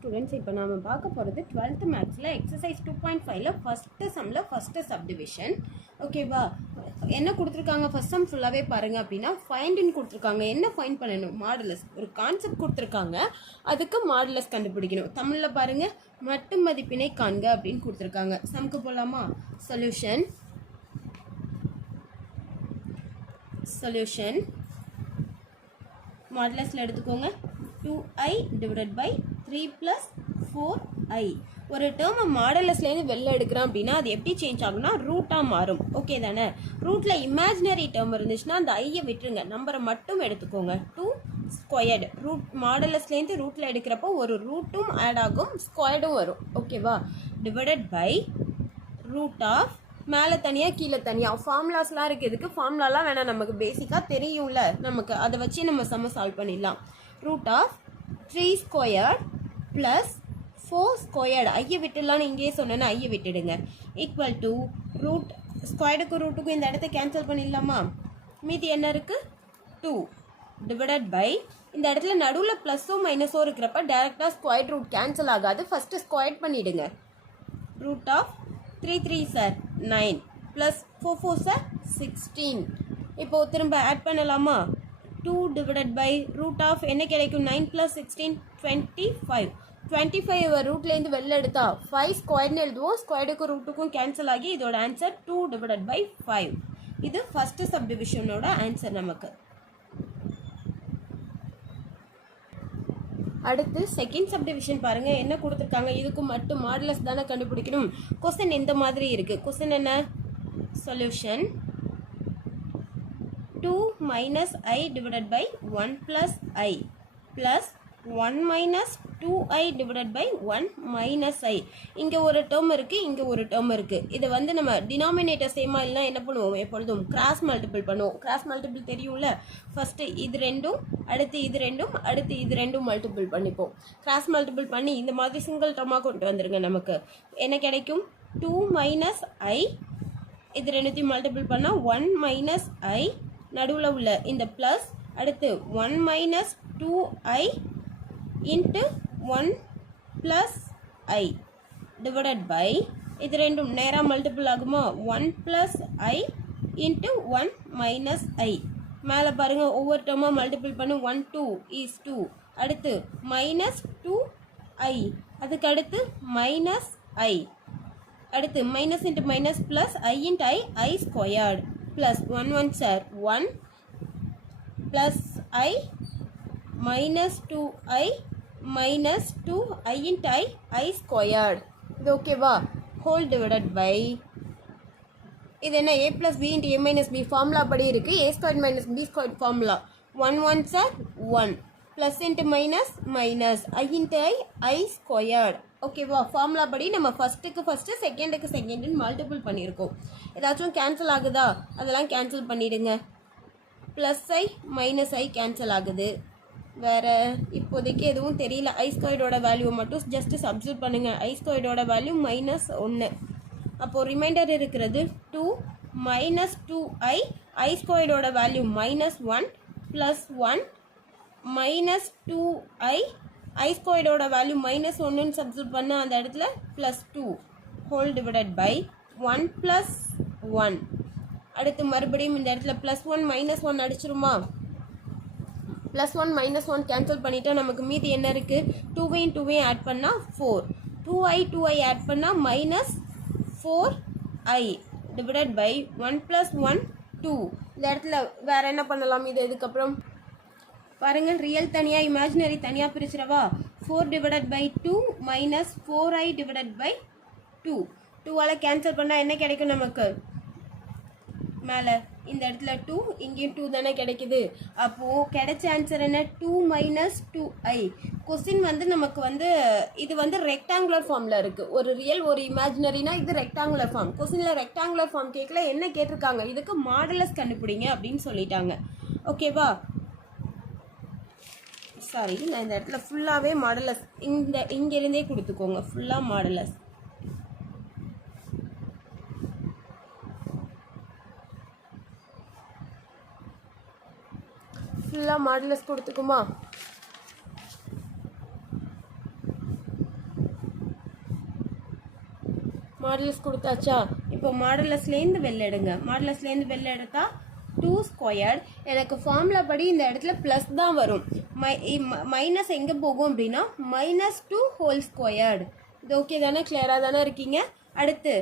Students, இப்போ நாம பார்க்க போகிறது 12th மேத்ஸில் எக்ஸசைஸ் 2.5ல ஃபஸ்ட்டு சம்மில் ஃபஸ்ட்டு சப்டிவிஷன். ஓகேவா? என்ன கொடுத்துருக்காங்க ஃபஸ்ட் சம் ஃபுல்லாகவே பாருங்கள். அப்படின்னா ஃபைண்டின்னு கொடுத்துருக்காங்க. என்ன ஃபைண்ட் பண்ணணும்? மாடுலஸ். ஒரு கான்செப்ட் கொடுத்துருக்காங்க, அதுக்கு மாடுலஸ் கண்டுபிடிக்கணும். தமிழில் பாருங்கள், மட்டு மதிப்பினை காண்க அப்படின்னு கொடுத்துருக்காங்க. சம்க்கு போகலாமா? சொல்யூஷன் மாடுலஸில் எடுத்துக்கோங்க. 2i divided by 3 + 4i. ஒரு டேர்மை மாடுலஸ்லேருந்து வெளில எடுக்கிறோம் அப்படின்னா அது எப்படி சேஞ்ச் ஆகும்னா ரூட்டாக மாறும். ஓகே தானே? ரூட்டில் இமேஜினரி டேர்ம் இருந்துச்சுன்னா அந்த ஐயை விட்டுருங்க, நம்பரை மட்டும் எடுத்துக்கோங்க. 2 ஸ்கொயர்டு. ரூட் மாடுலஸ்லேருந்து ரூட்டில் எடுக்கிறப்போ ஒரு ரூட்டும் ஆட் ஆகும், ஸ்கொயர்டும் வரும். ஓகேவா? டிவைடட் பை ரூட் ஆஃப், மேலே தனியாக கீழே தனியாக ஃபார்முலாஸ்லாம் இருக்குது. இதுக்கு ஃபார்முலாலாம் வேணாம், நமக்கு பேசிக்காக தெரியும்ல, நமக்கு அதை வச்சு நம்ம சம்ம சால்வ் பண்ணிடலாம். Root of 3 squared plus 4 squared. ஐயை விட்டுடலான்னு இங்கேயே சொன்னேன்னா ஐயை விட்டுடுங்க. ஈக்குவல் டு ரூட் ஸ்கொயர்டுக்கும் ரூட்டுக்கும் இந்த இடத்த கேன்சல் பண்ணிடலாமா? மீதி என்ன இருக்குது? 2 டிவைடட் பை, இந்த இடத்துல நடுவில் ப்ளஸ்ஸோ மைனஸோ இருக்கிறப்ப டேரெக்டாக ஸ்கொயர் ரூட் கேன்சல் ஆகாது. ஃபஸ்ட்டு ஸ்கொயர் பண்ணிவிடுங்க. ரூட் ஆஃப் 3 3 சார் 9 ப்ளஸ் 4 4 சார் 16. இப்போது திரும்ப ஆட் பண்ணலாமா? 2 டிவைடட் பை ரூட் ஆஃப் என்ன கிடைக்கும்? 9 + 16 25. 25 ரூட்லேருந்து வெளில எடுத்தா 5 ஸ்கொயர்னு எழுதுவோம். ஸ்கொயர்டுக்கும் ரூட்டுக்கும் கேன்சல் ஆகி இதோட ஆன்சர் 2 டிவைடட் பை 5. இது ஃபஸ்ட்டு சப்டிவிஷனோட ஆன்சர் நமக்கு. அடுத்து செகண்ட் சப்டிவிஷன் பாருங்க, என்ன கொடுத்துருக்காங்க. இதுக்கு மட்டும் மாடுலஸ் தானே கண்டுபிடிக்கணும். கொஸ்டின் இந்த மாதிரி இருக்கு. கொஸ்டின் என்ன? Solution 2 - i divided by 1 + i plus 1 - 2i divided by 1 - i. இங்கே ஒரு டேர்ம் இருக்குது, இங்கே ஒரு டேர்ம் இருக்குது. இதை வந்து நம்ம டினாமினேட்டர் சேமாக இல்லைனா என்ன பண்ணுவோம்? எப்பொழுதும் கிராஸ் மல்டிபிள் பண்ணுவோம். கிராஸ் மல்டிபிள் தெரியும்ல. ஃபஸ்ட்டு இது ரெண்டும், அடுத்து இது ரெண்டும், அடுத்து இது ரெண்டும் மல்டிபிள் பண்ணிப்போம். கிராஸ் மல்டிபிள் பண்ணி இந்த மாதிரி சிங்கிள் டேர்மாக கொண்டு வந்துருங்க. நமக்கு என்ன கிடைக்கும்? 2 - i. இது ரெண்டுத்தையும் மல்டிபிள் பண்ணால் 1 - i. நடுவில் உள்ள இந்த ப்ளஸ், அடுத்து 1 - 2i into 1 + i divided by, இது ரெண்டும் நேராக மல்டிபிள் ஆகுமா? 1 + i இன்ட்டு 1 - i. மேலே பாருங்கள், ஒவ்வொரு டேர்மாக மல்டிபிள் பண்ணி 1 2 is 2. அடுத்து -2i, அதுக்கு அடுத்து -i, அடுத்து minus into minus plus i into i squared plus 1 1 sir 1 plus i -2i -2i into i squared. இது ஓகேவா? ஹோல் டிவைடட் பை, இது என்ன? a + b into a - b formula படி இருக்குது. a² - b² formula. 1 1 sir 1 plus into minus minus i into i squared. ஓகேவா? Formula படி நம்ம ஃபஸ்ட்டுக்கு first, செகண்டுக்கு செகண்டுன்னு மல்டிபிள் பண்ணியிருக்கோம். ஏதாச்சும் கேன்சல் ஆகுதா? அதெல்லாம் கேன்சல் பண்ணிவிடுங்க. ப்ளஸ் i - i கேன்சல் ஆகுது. வேறு இப்போதைக்கு எதுவும் தெரியல. i² வேல்யூ மட்டும் ஜஸ்ட்டு சப்ஸ்டியூட் பண்ணுங்கள். i² value -1. அப்போது ரிமைண்டர் இருக்கிறது 2 - 2i, i² value -1 plus 1 -2i, i² value -1ன்னு சப்ஸ்டியூட் பண்ண அந்த இடத்துல ப்ளஸ் 2 ஹோல் டிவைடட் பை 1 + 1. அடுத்து மறுபடியும் இந்த இடத்துல +1 -1 அடிச்சிருமா? +1 -1 கேன்சல் பண்ணிட்டா நமக்கு மீதி என்ன இருக்குது? 2வையும் 2வையும் ஆட் பண்ணால் 4. 2i ஆட் பண்ணால் -4i டிவைடட் பை 1 + 1 2. இந்த இடத்துல வேறு என்ன பண்ணலாம்? இது இதுக்கப்புறம் பாருங்கள், ரியல் தனியாக இமேஜினரி தனியாக பிரிச்சிடவா? 4 divided by 2 -4i divided by 2. 2ஆல் கேன்சல் பண்ணால் என்ன கிடைக்கும் நமக்கு? மேலே இந்த இடத்துல 2, இங்கேயும் 2 தானே கிடைக்குது. அப்போது கிடைச்ச ஆன்சர் என்ன? 2 - 2i. கொஸ்டின் வந்து நமக்கு வந்து இது வந்து ரெக்டாங்குலர் ஃபார்மில் இருக்குது. ஒரு ரியல் ஒரு இமேஜினரினா இது ரெக்டாங்குலர் ஃபார்ம். கொஸ்டினில் ரெக்டாங்குலர் ஃபார்ம் கேட்கல. என்ன கேட்டிருக்காங்க? இதுக்கு மாடுலஸ் கண்டுபிடிங்க அப்படின்னு சொல்லிட்டாங்க. ஓகேவா? சாரி, நான் இந்த இடத்துல ஃபுல்லாகவே மாடுலஸ் இங்கேருந்தே கொடுத்துக்கோங்க. ஃபுல்லாக மாடுலஸ். ஃபுல்லாக மாடுலஸ் கொடுத்துக்குமா? மாடலஸ் கொடுத்தாச்சா? இப்போ மாடலஸ்லேருந்து வெளில எடுங்க. மாடலஸ்லேருந்து வெளில எடுத்தா 2 ஸ்கொயர்ட். எனக்கு ஃபார்முலா படி இந்த இடத்துல ப்ளஸ் தான் வரும். மைனஸ் எங்கே போகும் அப்படின்னா -2 ஹோல் ஸ்கொயர்டு. இது ஓகே தானே? கிளியராக தானே இருக்கீங்க? அடுத்து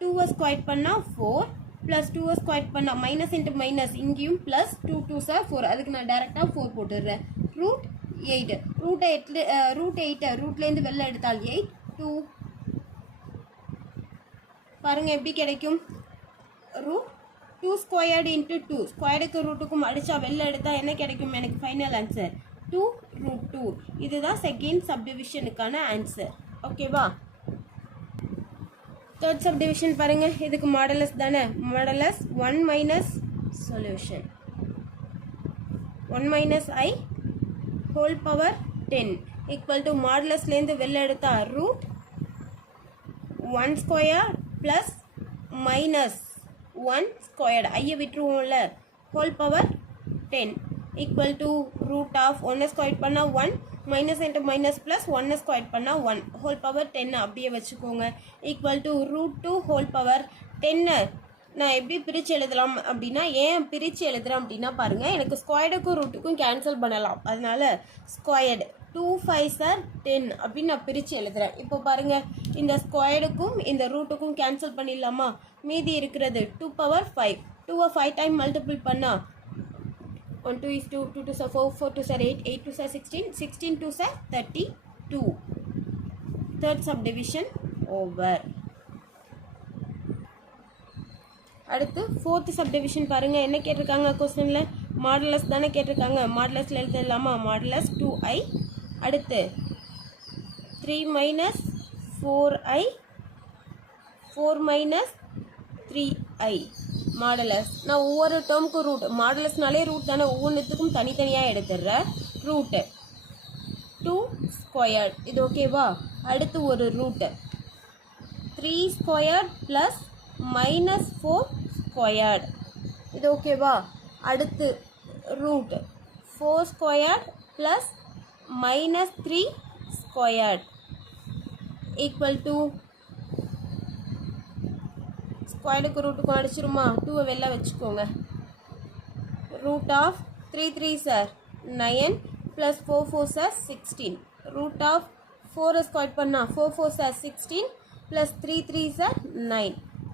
2 ஸ்கொயர் பண்ணால் 4 ப்ளஸ் 2 ஸ்கொயர் பண்ணால் மைனஸ் இன்ட்டு மைனஸ், இங்கேயும் ப்ளஸ் 2 2 சார் 4. அதுக்கு நான் டேரெக்டாக 4 போட்டுடுறேன். √8 √8 ரூட்லேருந்து வெளில எடுத்தால் 8 2 பாருங்கள் எப்படி கிடைக்கும்? √2 ஸ்கொயர்டு இன்ட்டு 2 ஸ்கொயருக்கு ரூட்டுக்கும் அடித்தா வெளில எடுத்தால் என்ன கிடைக்கும்? எனக்கு ஃபைனல் ஆன்சர் 2√2. இதுதான் செகண்ட் சப்டிவிஷனுக்கான ஆன்சர். ஓகேவா? தேர்ட் சப்டிவிஷன் பாருங்கள். இதுக்கு மாடலஸ் தானே? Modulus 1 minus solution 1 minus I whole power 10 equal to மாடலஸ்லேருந்து வெளில எடுத்தா √1 ஸ்கொயர் ப்ளஸ் மைனஸ் 1 ஸ்கொயர்டு, ஐயை விட்டுருவோம்ல, whole power 10 equal to root of 1 square பண்ணால் 1 minus into minus plus 1 square பண்ணால் 1 ஹோல் பவர் 10 அப்படியே வச்சுக்கோங்க. Equal to √2 whole power 10. நான் எப்படி பிரித்து எழுதலாம் அப்படின்னா, ஏன் பிரித்து எழுதுகிறேன் அப்படின்னா பாருங்கள், எனக்கு ஸ்கொயர்டுக்கும் ரூட்டுக்கும் கேன்சல் பண்ணலாம். அதனால் ஸ்கொயர்டு 2 5 சார் 10 அப்படின்னு நான் பிரித்து எழுதுகிறேன். இப்போ பாருங்கள், இந்த ஸ்கொயர்டுக்கும் இந்த ரூட்டுக்கும் கேன்சல் பண்ணிடலாமா? மீதி இருக்கிறது 2 பவர் 5. 2 5 டைம் மல்டிபிள் பண்ணால் 1 2 is 2 2 2 4 4 2 8 8 2 16 16 2 32. Third subdivision over. அடுத்து fourth subdivision பாருங்க. என்ன கேட்டிருக்காங்க क्वेश्चनல? மாடுலஸ் தானே கேட்டிருக்காங்க. மாடுலஸ்ல எழுதலாமா? Modulus 2i. அடுத்து 3 minus 4i 4 minus 3i modulus. நான் ஒவ்வொரு டேர்முக்கும் ரூட், மாடலஸ்னாலே ரூட் தானே, ஒவ்வொன்றுத்துக்கும் தனித்தனியாக எடுத்துடுறேன். ரூட்டு 2 ஸ்கொயர்ட், இது ஓகேவா? அடுத்து ஒரு ரூட்டு 3 ஸ்கொயர்ட் ப்ளஸ் -4 ஸ்கொயர்ட், இது ஓகேவா? அடுத்து root 4 squared plus -3 squared equal to ஸ்கொயர்டுக்கு ரூட்டுக்கும் அடிச்சிருமா? 2 வெளில வச்சுக்கோங்க. ரூட் ஆஃப் 3 3 சார் 9 ப்ளஸ் 4 4 சார் 16. ரூட் ஆஃப் 4 ஸ்கொயர் பண்ணால் 4 4 சார் 16 ப்ளஸ் 3 3 சார் 9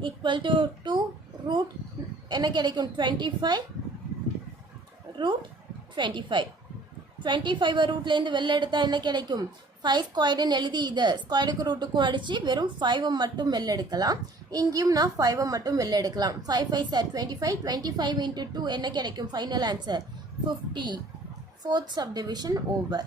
ஈக்குவல் டு 2 ரூட் என்ன கிடைக்கும்? 25 ரூட் 25. 25 ரூட்லேருந்து வெளில எடுத்தால் என்ன கிடைக்கும்? 5 ஸ்கொயர்டுன்னு எழுதி இதை ஸ்கொயர்டுக்கு ரூட்டுக்கும் அடித்து வெறும் 5 மட்டும் வெளில எடுக்கலாம். இங்கேயும் நான் 5 மட்டும் வெளில எடுக்கலாம். 5 5 சார் 25 25 into 2 என்ன கிடைக்கும்? Final answer 50. Fourth subdivision over.